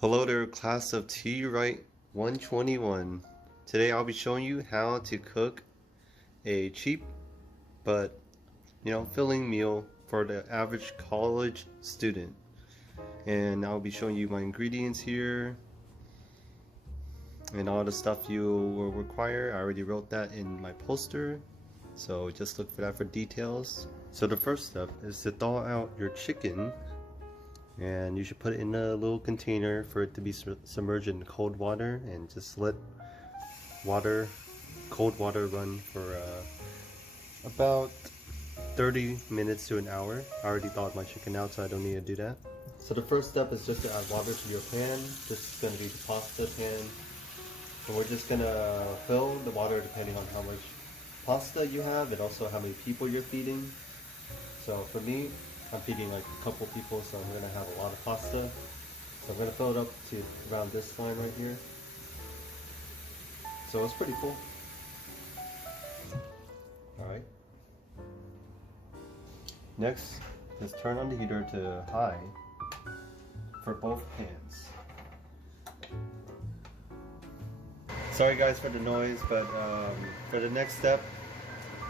Hello there, class of TWRT 121. Today I'll be showing you how to cook a cheap but filling meal for the average college student. And I'll be showing you my ingredients here and all the stuff you will require. I already wrote that in my poster, so just look for that for details. So the first step is to thaw out your chicken, and you should put it in a little container for it to be submerged in cold water, and just let cold water run for about 30 minutes to an hour. I already thawed my chicken out, so I don't need to do that. So the first step is just to add water to your pan. This is going to be the pasta pan, and we're just going to fill the water depending on how much pasta you have and also how many people you're feeding. So for me, I'm feeding like a couple people, so I'm going to have a lot of pasta. So I'm going to fill it up to around this line right here. So it's pretty full. Alright. Next, just turn on the heater to high for both pans. Sorry guys for the noise, but for the next step,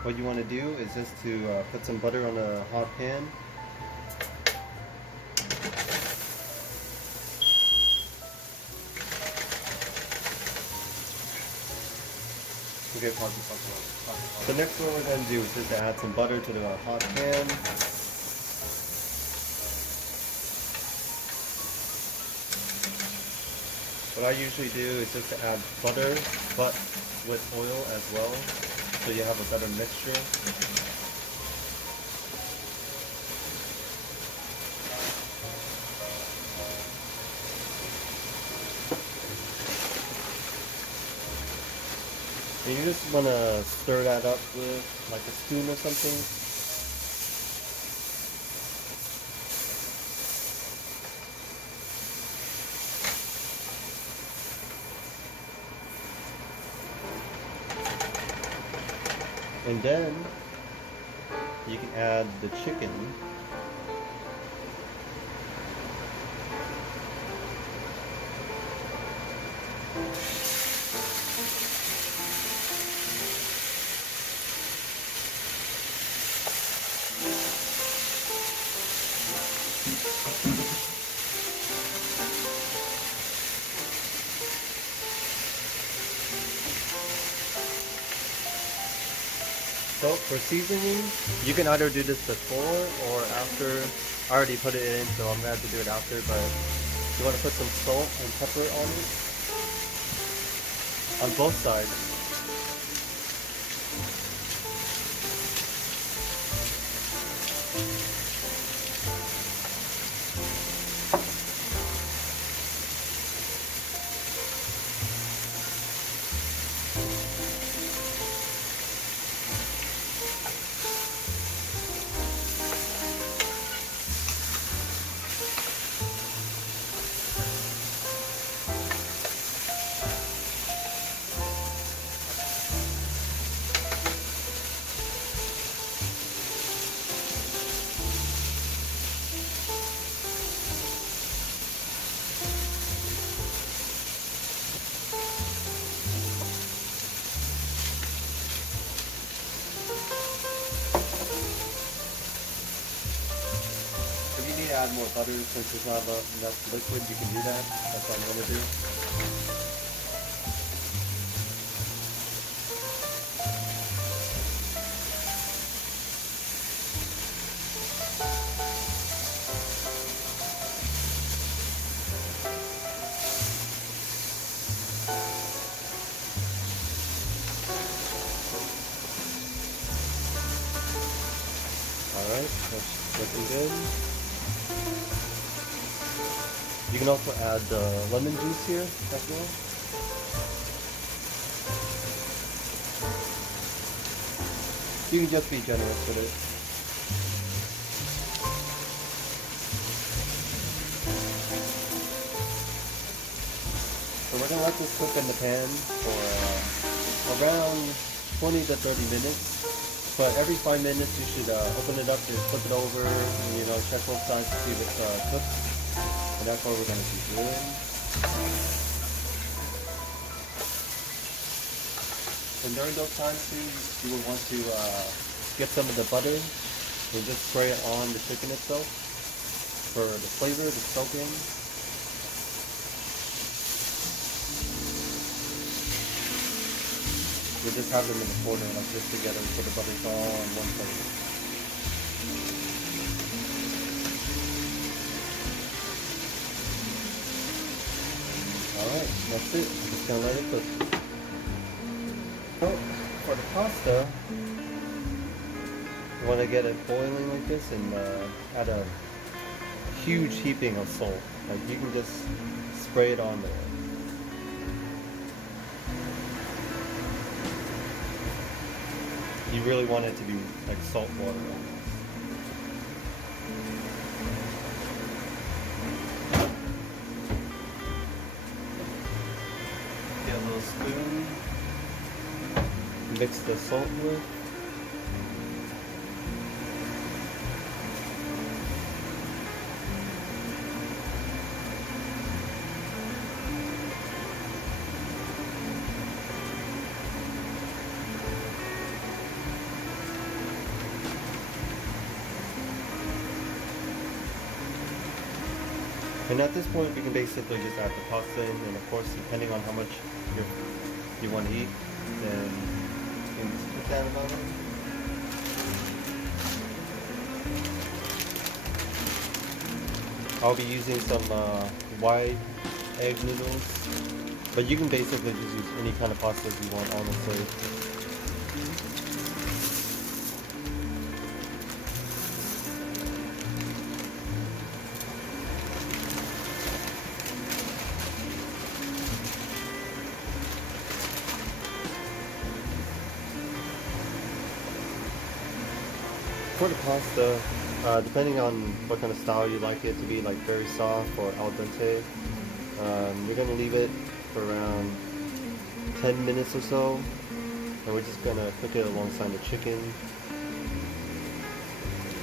what you want to do is just to put some butter on a hot pan. Okay, pause. The next one we're going to do is just to add some butter to the hot pan. What I usually do is just to add butter, but with oil as well, so you have a better mixture. And you just want to stir that up with like a spoon or something. And then you can add the chicken. So for seasoning, you can either do this before or after. I already put it in, so I'm gonna have to do it after, but you want to put some salt and pepper on it on both sides. Add more butter since there's not enough liquid. You can do that. That's what I'm going to do. Alright, that's looking good. You can also add lemon juice here as well. You can just be generous with it. So we're going to let this cook in the pan for around 20 to 30 minutes. But every 5 minutes you should open it up and flip it over and check both sides to see if it's cooked. And that's what we're going to be doing. And during those times too, you will want to get some of the butter and just spray it on the chicken itself for the flavor to soak in. We just have them in the corner like this together so the butter's all on one plate. Alright, that's it. I'm just gonna let it cook. So, for the pasta, you want to get it boiling like this and add a huge heaping of salt. Like you can just spray it on there. You really want it to be like salt water almost. Get a little spoon. Mix the salt with. And at this point, you can basically just add the pasta in, and of course, depending on how much you want to eat, then you can just put that about it. I'll be using some white egg noodles, but you can basically just use any kind of pasta you want, honestly. For the pasta, depending on what kind of style you like it to be, like very soft or al dente, you're going to leave it for around 10 minutes or so, and we're just going to cook it alongside the chicken.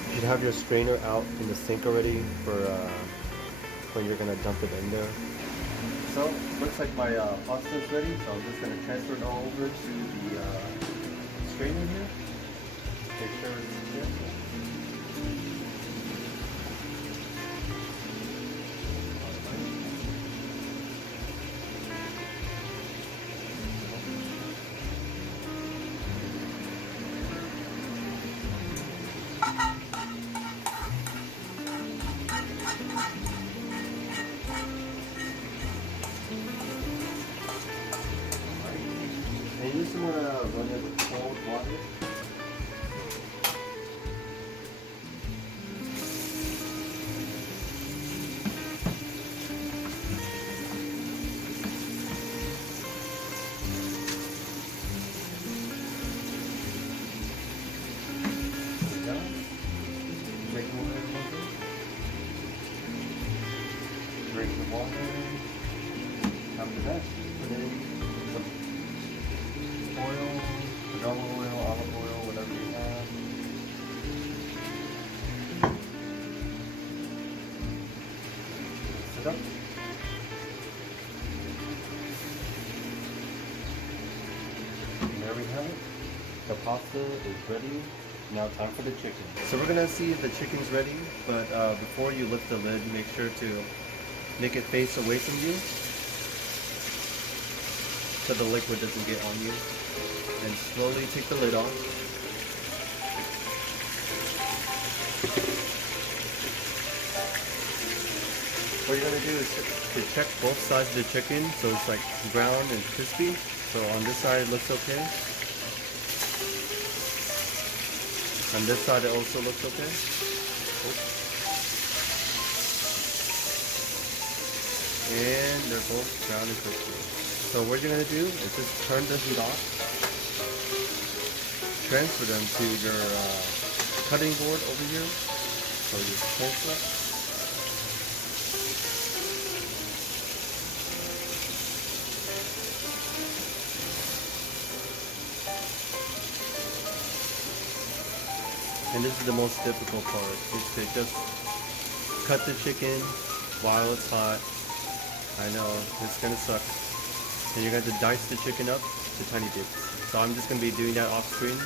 You should have your strainer out in the sink already for when you're going to dump it in there. So, looks like my pasta is ready, so I'm just going to transfer it all over to the strainer here. Make sure it's good. And you just want to run it with cold water. Drink the water. After that, put in some oil, canola oil, olive oil, whatever you have. Mix it up. And there we have it. The pasta is ready. Now time for the chicken. So we're gonna see if the chicken's ready, but before you lift the lid, make sure to make it face away from you so the liquid doesn't get on you. And slowly take the lid off. What you're gonna do is to check both sides of the chicken so it's like brown and crispy. So on this side it looks okay. On this side it also looks okay. Oops. And they're both brown and crispy. So what you're going to do is just turn the heat off, transfer them to your cutting board over here. So you transfer it. And this is the most difficult part, is to just cut the chicken while it's hot I know, it's gonna suck. And you're going to dice the chicken up to tiny bits. So I'm just gonna be doing that off screen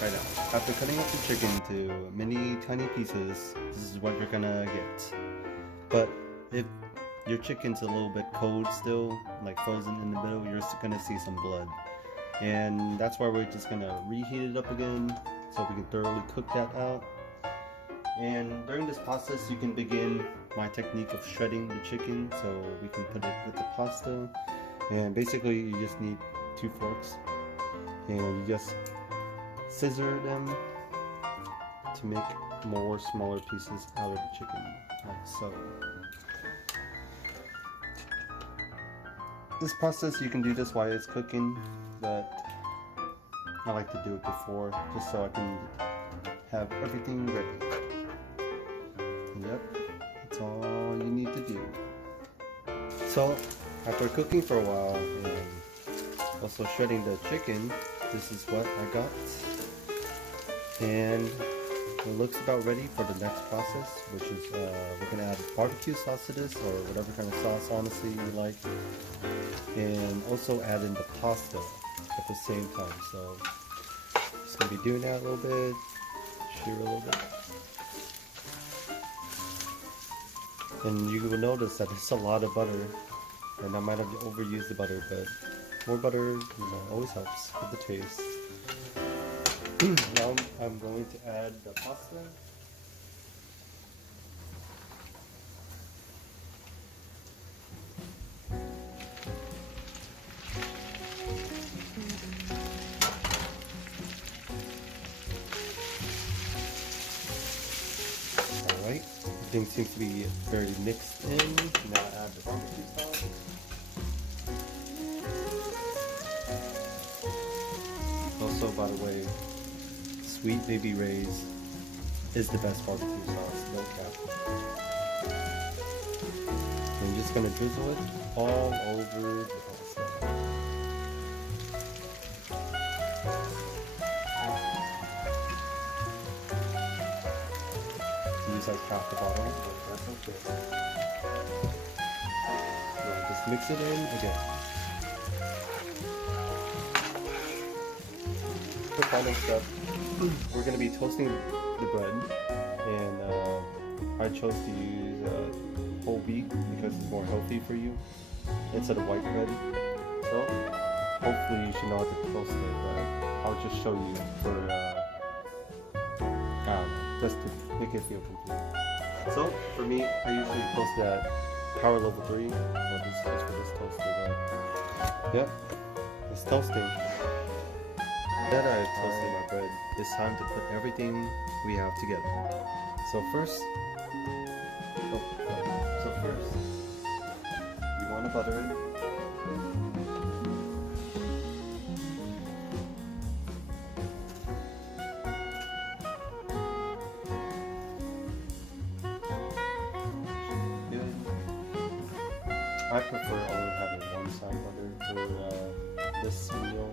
right now. After cutting up the chicken to mini tiny pieces, this is what you're gonna get. But if your chicken's a little bit cold still, like frozen in the middle, you're gonna see some blood. And that's why we're just gonna reheat it up again so we can thoroughly cook that out. And during this process you can begin my technique of shredding the chicken so we can put it with the pasta. And basically you just need 2 forks and you just scissor them to make more smaller pieces out of the chicken, like so. This process, you can do this while it's cooking, but I like to do it before just so I can have everything ready. Yep, that's all you need to do. So after cooking for a while and also shredding the chicken, this is what I got. And it looks about ready for the next process, which is we're going to add barbecue sauce to this, or whatever kind of sauce honestly you like. And also add in the pasta at the same time. So just going to be doing that a little bit, shear a little bit. And you will notice that there's a lot of butter, and I might have overused the butter, but more butter, always helps with the taste. Now I'm going to add the pasta. Alright, everything seems to be very mixed in. Now add the barbecue sauce. Also, by the way, Sweet Baby Ray's is the best barbecue sauce, no cap. I'm just gonna drizzle it all over the pasta. Use like half the bottle, but that's okay. Now just mix it in again. The final step, we're going to be toasting the bread, and I chose to use whole wheat because it's more healthy for you instead of white bread. So hopefully you should know how to toast it, but I'll just show you for just to make it feel complete. So for me, I usually toast at power level 3. Well, this is just for this toaster, but yep, it's toasting. Now that I've toasted my bread, it's time to put everything we have together. So first, you want to butter it. Good. I prefer only having one side butter for this meal.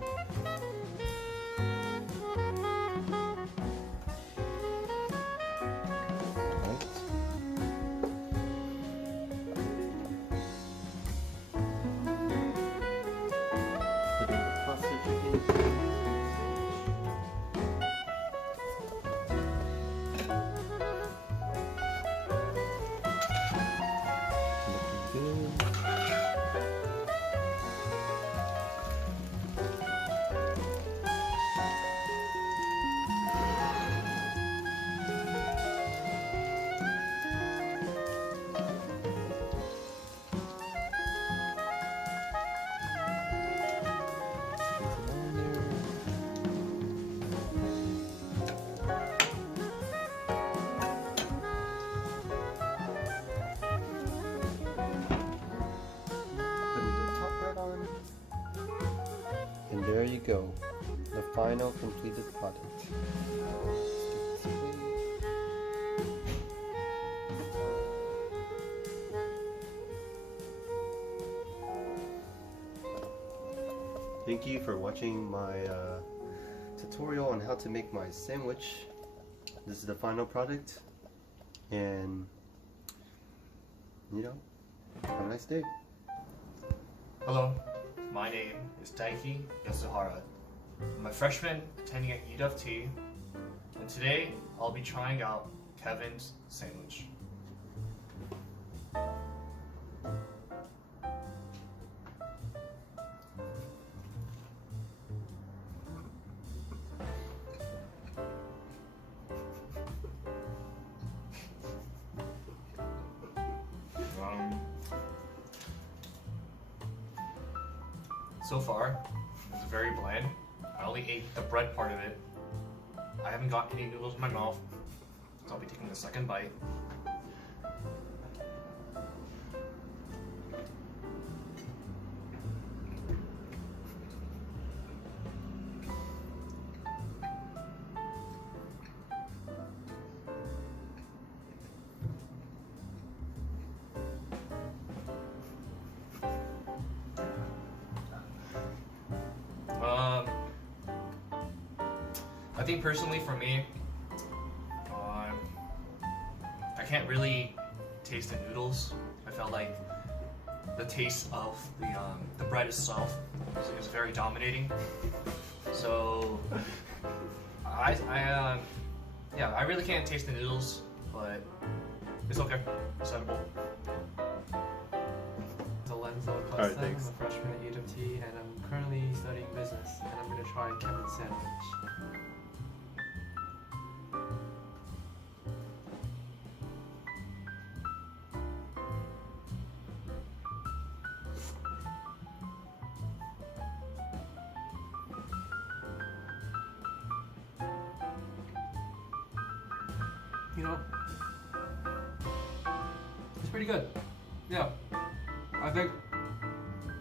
And there you go, the final completed product. Thank you for watching my tutorial on how to make my sandwich. This is the final product, and you know, Have a nice day. Hello, my name is Daiki Yasuhara. I'm a freshman attending at TWRT, and today I'll be trying out Kevin's sandwich. So far, it's very bland. I only ate the bread part of it. I haven't got any noodles in my mouth, so I'll be taking the second bite. I think personally for me, I can't really taste the noodles. I felt like the taste of the bread itself is very dominating. So yeah, I really can't taste the noodles, but it's okay. It's edible. Lorenzo Costa. Alright, I'm a thanks. freshman at TWRT and I'm currently studying business and I'm going to try Kevin's sandwich. You know, it's pretty good. Yeah. I think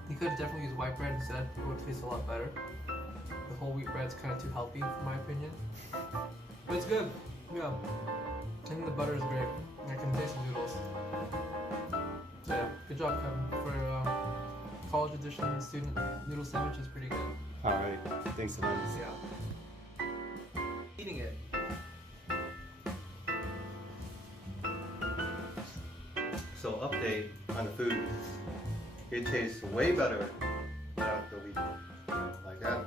you could definitely use white bread instead. It would taste a lot better. The whole wheat bread's kind of too healthy, in my opinion. But it's good. Yeah. I think the butter is great. I can taste the noodles. So yeah, good job, Kevin. For college edition student noodle sandwich is pretty good. Alright, thanks a lot. Yeah. Eating it. So update on the food. It tastes way better without the wheat like that.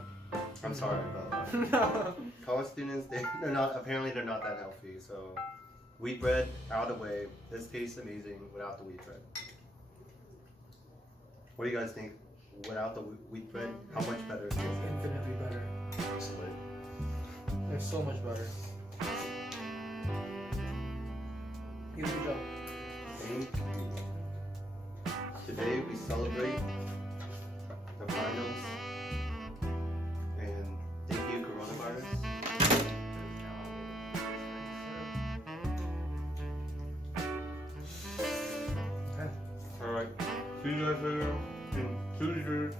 I'm sorry about that. College students, they're not that healthy. So wheat bread out of the way. This tastes amazing without the wheat bread. What do you guys think? Without the wheat bread, how much better it tastes? Infinitely better. Excellent. There's so much butter. Good job. Thank you. Today we celebrate the finals. And thank you, coronavirus. Okay. Alright. See you guys later in 2 years.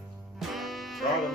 Bye.